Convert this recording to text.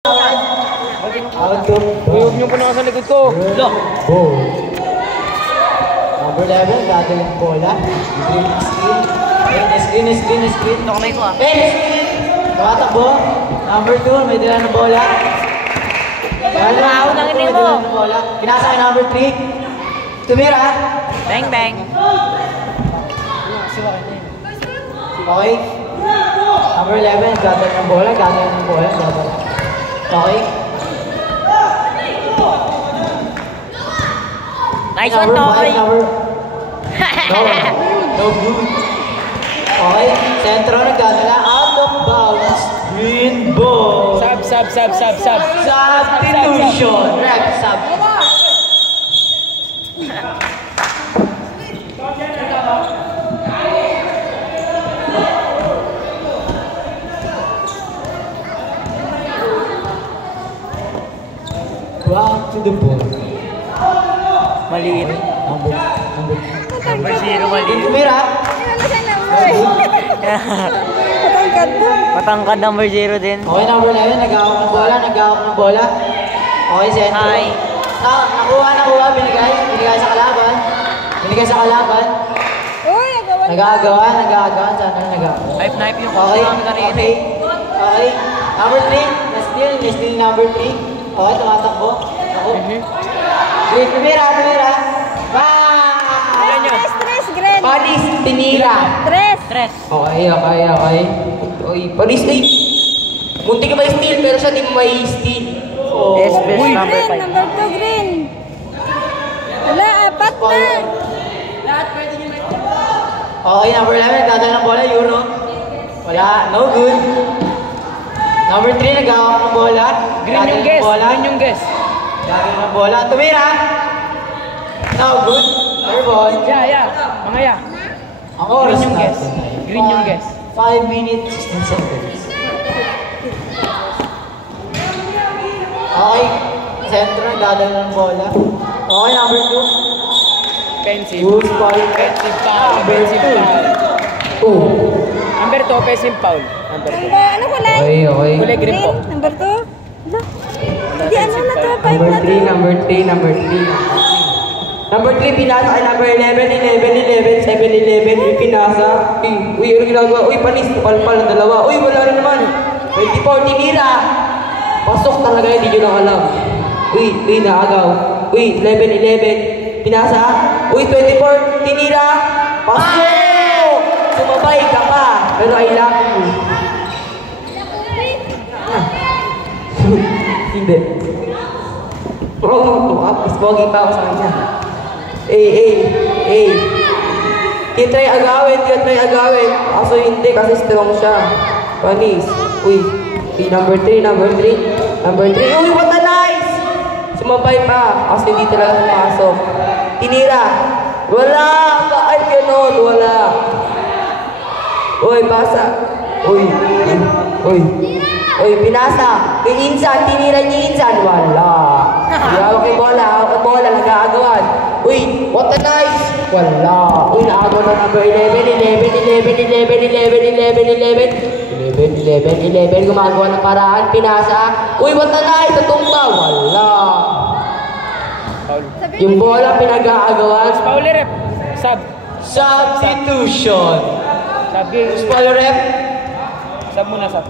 Huwag niyo po na sa likod ko. Number 11, dati yung bola. Screen. Ito kamay ko ah. Tumatakbo. Number 2, may dala ng bola. Wow, nanginig mo. Pinasa kay number 3. Tumira. Bang bang. Okay. Number 11, dati ng bola. Okay. Nice one, Toy. No good. Okay, sentro nagdadala, out of bounds, green ball. Sub. Substitution. Rep, sub. Back to the ball. Maliit. Number 0, maliit. Tumira. Matangkad number 0 din. Okay, number 11, nag-ahawak ng bola. Okay, center. Hi. Nakuha, binigay sa kalaban. Nag-aagawan. Sana nag-aagawan. Knife yung Okay, kanina. Okay. Number 3, na-steal number 3. Okay, tumatakbo. Ako. Green, tumira. Tres, Gren. Panis, tinira. Tres. Okay. Oy, panis na munti ka ma-steal, pero siya di mo ma-steal. Best number 5. Number 2, Green. Wala, 4 na. Okay, number 11, nagdadala ng bola, Euro. Wala, no good. Number 3, nag-ahawak ng bola. Green yung guess. Gagawin ng bola. Tumira! No good. Third ball. Yeah. Mga ya. Ang oras Green yung natin guess. ay Green yung guess. 5 minutes, 16 seconds. Okay. Sentro, nagdadala ng bola. Okay, number 2. Offensive. Who's foul? Offensive foul. Number 2, offensive foul. Number 2. Ano kulay? Okay. Kulay green po. Number 2. Hindi, ano na to? 5 Number na to. 3, number 3. Number 3, pinasa kay number 11, 7-11, yung pinasa. Uy, ano ginagawa? Uy, panis, palpal ang dalawa. Uy, wala rin naman. 24, tinira. Pasok talaga, hindi nyo lang alam. Uy, naagaw. Uy, 11, pinasa. Uy, 24, tinira. Pasok! Sumabay ka pa. Pero I love you. Hindi. Mas pogi pa ako sa kanya. Try agawin. Kaso hindi, kasi strong siya. Panis. Uy, number 3. Uy, what a nice! Sumabay pa, kasi hindi talaga pumasok. Tinira. Wala! Ay, ganon, wala. Uy, pasa. Uy, pinasa. Kay Insan, tinira niya Insan. Wala. Hawak kay bola, nag-aagawan. Uy, what a nice! Wala. Uy, naagaw na number 11. Gumagawa ng paraan, pinasa. Uy, what a nice! Natumba. Wala. Yung bola pinag-aagawan. Foul rep. Substitution. Sub game. Spoiler rep. Sub muna, sub.